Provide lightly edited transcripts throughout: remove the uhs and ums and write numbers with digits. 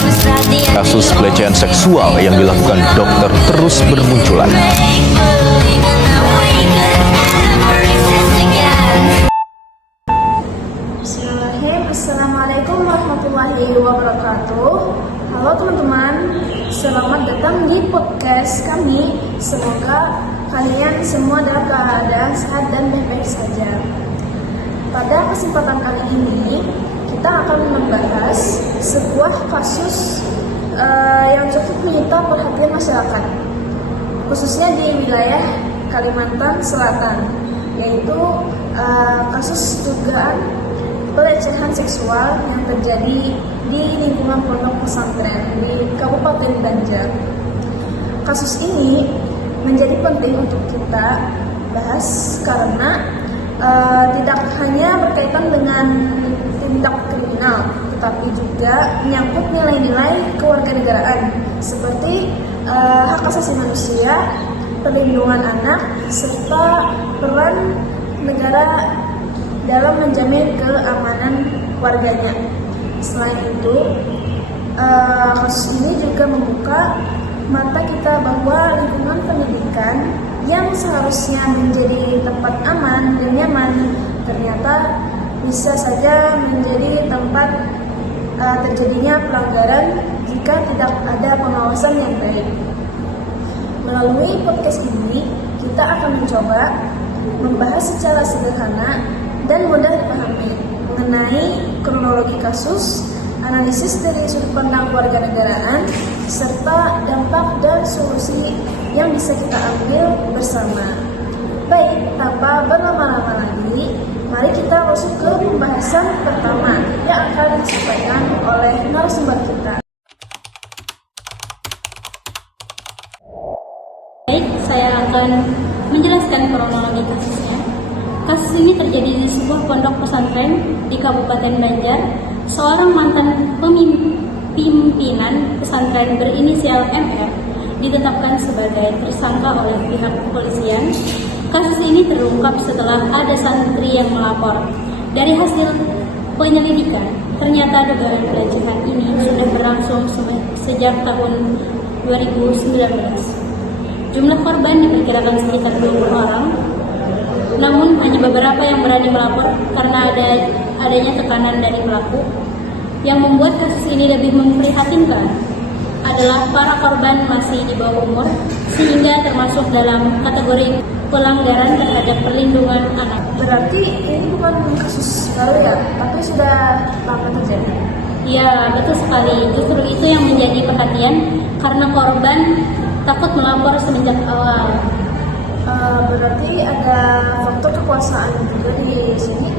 Kasus pelecehan seksual yang dilakukan dokter terus bermunculan. Assalamualaikum warahmatullahi wabarakatuh. Halo teman-teman, selamat datang di podcast kami. Semoga kalian semua dalam keadaan sehat dan baik-baik saja. Pada kesempatan kali ini, kita akan membahas sebuah kasus yang cukup menyita perhatian masyarakat, khususnya di wilayah Kalimantan Selatan, yaitu kasus dugaan pelecehan seksual yang terjadi di lingkungan pondok pesantren di Kabupaten Banjar. Kasus ini menjadi penting untuk kita bahas karena tidak hanya berkaitan dengan tindak kriminal, tetapi juga menyangkut nilai-nilai kewarganegaraan seperti hak asasi manusia, perlindungan anak, serta peran negara dalam menjamin keamanan warganya. Selain itu, kasus ini juga membuka mata kita bahwa lingkungan pendidikan yang seharusnya menjadi tempat aman dan nyaman ternyata bisa saja menjadi tempat terjadinya pelanggaran jika tidak ada pengawasan yang baik. Melalui podcast ini, kita akan mencoba membahas secara sederhana dan mudah dipahami mengenai kronologi kasus, analisis dari sudut pandang kewarganegaraan, serta dampak dan solusi yang bisa kita ambil bersama. Baik, tanpa berlama-lama lagi, mari kita masuk ke pembahasan pertama yang akan disampaikan oleh narasumber kita. Baik, saya akan menjelaskan kronologi kasusnya. Kasus ini terjadi di sebuah pondok pesantren di Kabupaten Banjar. Seorang mantan pimpinan pesantren berinisial MF ditetapkan sebagai tersangka oleh pihak kepolisian. Kasus ini terungkap setelah ada santri yang melapor. Dari hasil penyelidikan, ternyata dugaan pelecehan ini sudah berlangsung sejak tahun 2019. Jumlah korban diperkirakan sekitar 20 orang. Namun hanya beberapa yang berani melapor karena adanya tekanan dari pelaku. Yang membuat kasus ini lebih memprihatinkan adalah para korban masih di bawah umur, sehingga termasuk dalam kategori pelanggaran terhadap perlindungan anak. Berarti ini bukan kasus baru ya, tapi sudah lama terjadi. Ya, betul sekali. Justru itu yang menjadi perhatian karena korban takut melapor semenjak awal. Berarti ada faktor kekuasaan juga di sini.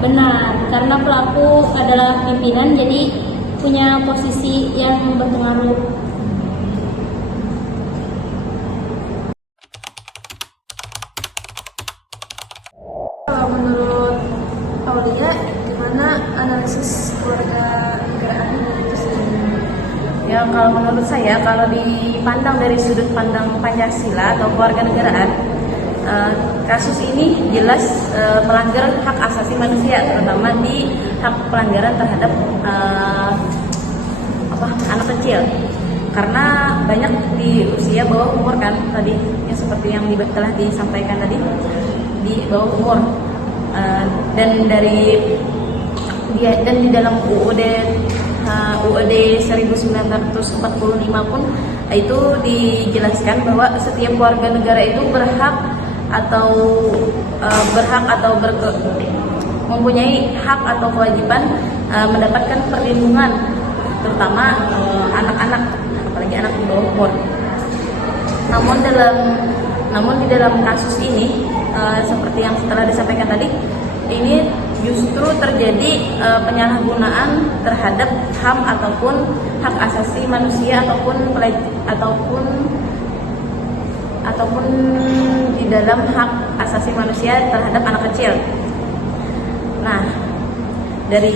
Benar, karena pelaku adalah pimpinan, jadi punya posisi yang berpengaruh. Kalau menurut Aulia, gimana analisis keluarga negaraan itu sendiri? Ya, kalau menurut saya, kalau dipandang dari sudut pandang Pancasila atau kewarganegaraan, kasus ini jelas melanggar hak asasi manusia, terutama di hak pelanggaran terhadap anak kecil. Karena banyak di usia bawah umur kan tadi, yang seperti yang telah disampaikan tadi, di bawah umur. Dan di dalam UUD 1945 pun itu dijelaskan bahwa setiap warga negara itu berhak atau mempunyai hak atau kewajiban mendapatkan perlindungan, terutama anak-anak, apalagi anak di bawah umur. Namun di dalam kasus ini seperti yang telah disampaikan tadi, ini justru terjadi penyalahgunaan terhadap HAM ataupun hak asasi manusia ataupun di dalam hak asasi manusia terhadap anak kecil. Nah, dari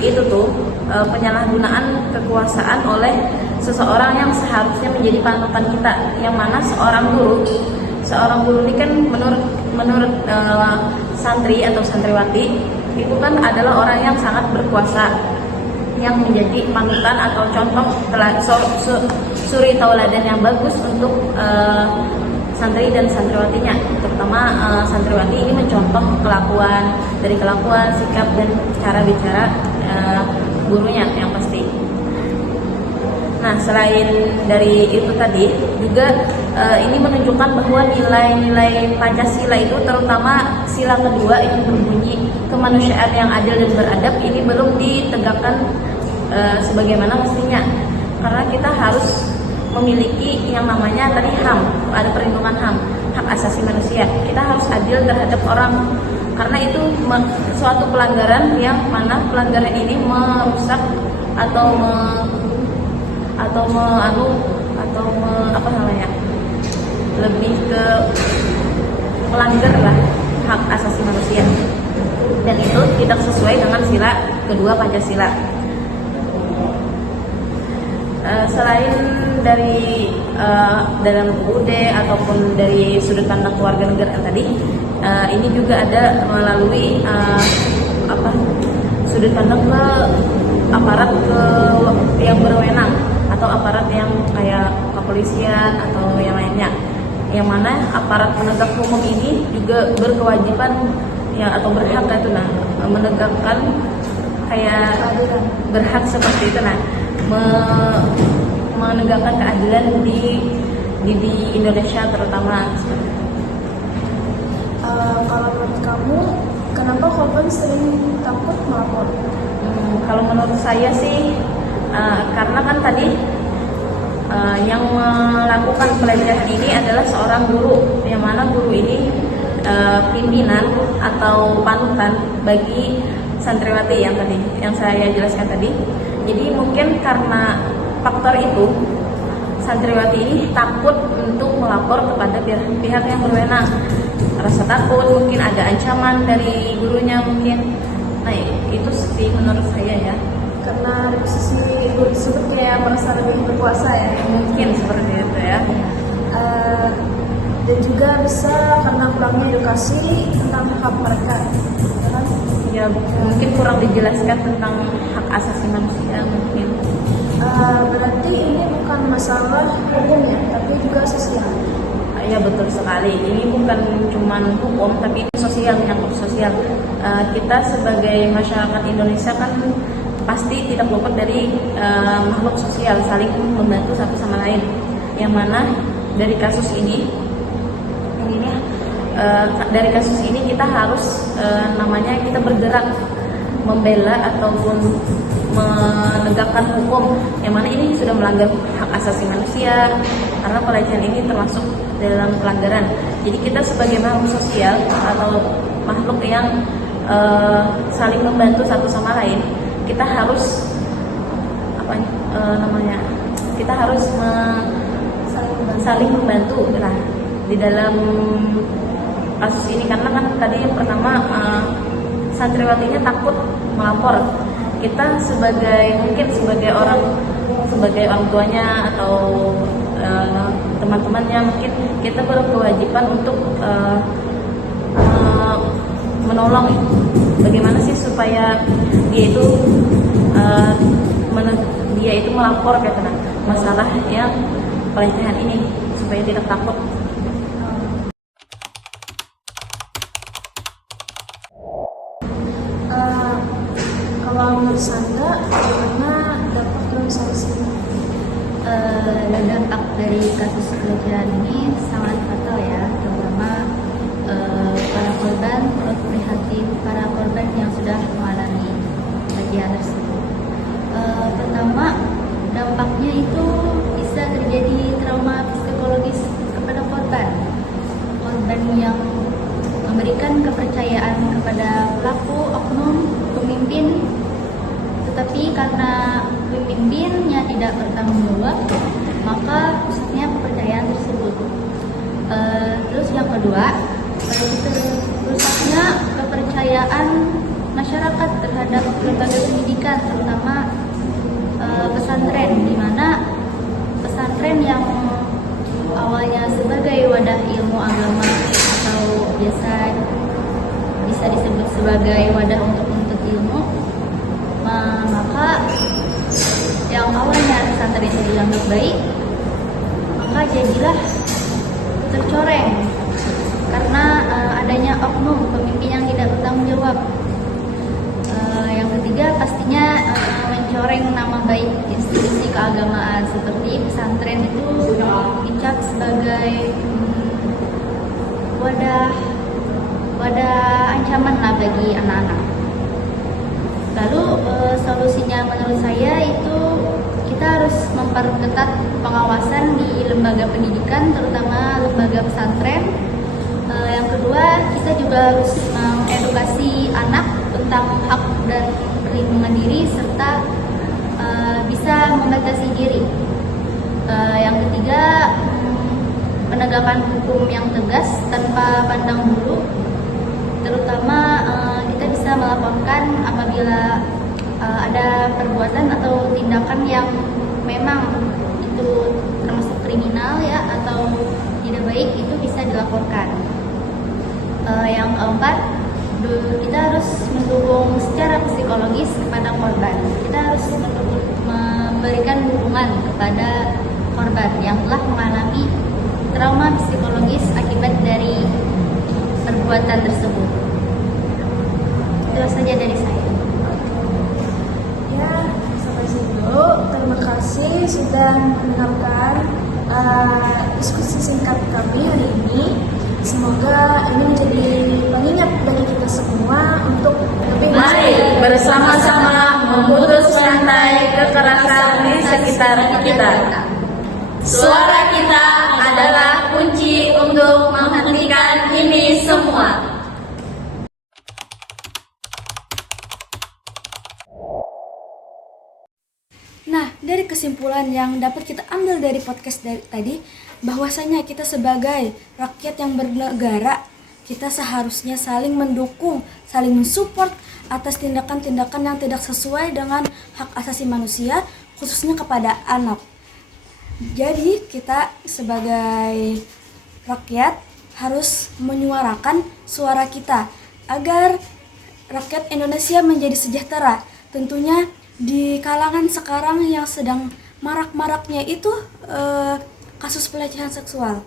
itu tuh penyalahgunaan kekuasaan oleh seseorang yang seharusnya menjadi panutan kita, yang mana seorang guru ini kan menurut santri atau santriwati itu kan adalah orang yang sangat berkuasa, yang menjadi panutan atau contoh suri tauladan yang bagus untuk santri dan santriwatinya, terutama santriwati ini mencontoh dari kelakuan, sikap dan cara bicara gurunya yang pasti. Nah, selain dari itu tadi juga ini menunjukkan bahwa nilai-nilai Pancasila itu, terutama sila kedua yang berbunyi kemanusiaan yang adil dan beradab, ini belum ditegakkan sebagaimana mestinya. Karena kita harus memiliki yang namanya tadi HAM, ada perlindungan HAM, hak asasi manusia. Kita harus adil terhadap orang, karena itu suatu pelanggaran yang mana pelanggaran ini merusak atau lebih ke melanggar lah hak asasi manusia, dan itu tidak sesuai dengan sila kedua Pancasila. Selain dari dalam UUD ataupun dari sudut pandang keluarga negaraan tadi, ini juga ada melalui sudut pandang ke aparat yang berwenang atau aparat yang kayak kepolisian atau yang lainnya, yang mana aparat penegak hukum ini juga berkewajiban ya atau berhak menegakkan kayak berhak seperti itu, menegakkan keadilan di Indonesia terutama. Kalau menurut kamu, kenapa korban sering takut melapor? Kalau menurut saya sih karena kan tadi yang melakukan pelecehan ini adalah seorang guru, yang mana guru ini pimpinan atau panutan bagi santriwati yang saya jelaskan tadi. Jadi mungkin karena faktor itu santriwati ini takut untuk melapor kepada pihak yang berwenang, rasa takut, mungkin ada ancaman dari gurunya mungkin. Nah, itu sih menurut saya ya. Karena dari sisi guru tersebut kayak merasa lebih berkuasa ya. Mungkin seperti itu ya. Dan juga bisa karena kurangnya edukasi tentang hak mereka, ya kan? Ya, mungkin kurang dijelaskan tentang hak asasi manusia mungkin. Berarti ini bukan masalah hukum ya, tapi juga sosial. Ya, betul sekali. Ini bukan cuma hukum, tapi itu sosial, menyangkut sosial. Kita sebagai masyarakat Indonesia kan pasti tidak luput dari makhluk sosial, saling membantu satu sama lain. Yang mana dari kasus ini kita harus kita bergerak membela ataupun menegakkan hukum, yang mana ini sudah melanggar hak asasi manusia, karena pelecehan ini termasuk dalam pelanggaran. Jadi kita sebagai makhluk sosial atau makhluk yang saling membantu satu sama lain, kita harus kita harus saling membantu lah di dalam kasus ini. Karena kan tadi yang pertama santriwatinya takut melapor. Kita sebagai orang tuanya atau teman-temannya, mungkin kita berkewajiban untuk menolong. Bagaimana sih supaya dia itu melapor masalah yang pelecehan ini, supaya tidak takut. Kalau menurut Sandra, bagaimana dampak dari sanksi? Dampak dari kasus pelecehan ini sangat fatal ya, terutama para korban, turut prihatin para korban yang sudah mengalami pelecehan tersebut. Pertama, dampaknya itu bisa terjadi trauma psikologis kepada korban yang memberikan kepercayaan kepada pelaku oknum pemimpin, tetapi karena pemimpinnya tidak bertanggung jawab, maka rusaknya kepercayaan tersebut. Terus yang kedua, rusaknya kepercayaan masyarakat terhadap lembaga pendidikan, terutama pesantren, di mana pesantren yang awalnya sebagai wadah ilmu agama atau biasa bisa disebut sebagai wadah untuk menuntut ilmu, maka itu dianggap baik, maka jadilah tercoreng karena adanya oknum pemimpin yang tidak bertanggung jawab. Yang ketiga pastinya mencoreng nama baik institusi keagamaan seperti pesantren itu dicap sebagai wadah ancaman lah bagi anak-anak. Lalu solusinya menurut saya itu kita harus memperketat pengawasan di lembaga pendidikan, terutama lembaga pesantren. Yang kedua, kita juga harus mengedukasi anak tentang hak dan perlindungan diri serta bisa membatasi diri. Yang ketiga, penegakan hukum yang tegas tanpa pandang bulu, terutama kita bisa melaporkan apabila ada perbuatan atau tindakan yang memang itu termasuk kriminal ya atau tidak baik, itu bisa dilaporkan. Yang keempat, kita harus mendukung secara psikologis kepada korban. Kita harus memberikan dukungan kepada korban yang telah mengalami trauma psikologis akibat dari perbuatan tersebut. Itu saja dari saya. Ya, sampai situ dulu. Terima kasih sudah mendengarkan diskusi singkat kami hari ini. Semoga ini menjadi pengingat bagi kita semua untuk lebih Mari bersama-sama memutus rantai kekerasan di sekitar kita. Suara kita adalah kunci untuk menghentikan ini semua. Nah, dari kesimpulan yang dapat kita ambil dari podcast tadi, bahwasanya kita sebagai rakyat yang bernegara, kita seharusnya saling mendukung, saling mensupport atas tindakan-tindakan yang tidak sesuai dengan hak asasi manusia, khususnya kepada anak. Jadi, kita sebagai rakyat harus menyuarakan suara kita agar rakyat Indonesia menjadi sejahtera. Tentunya di kalangan sekarang yang sedang marak-maraknya itu kasus pelecehan seksual.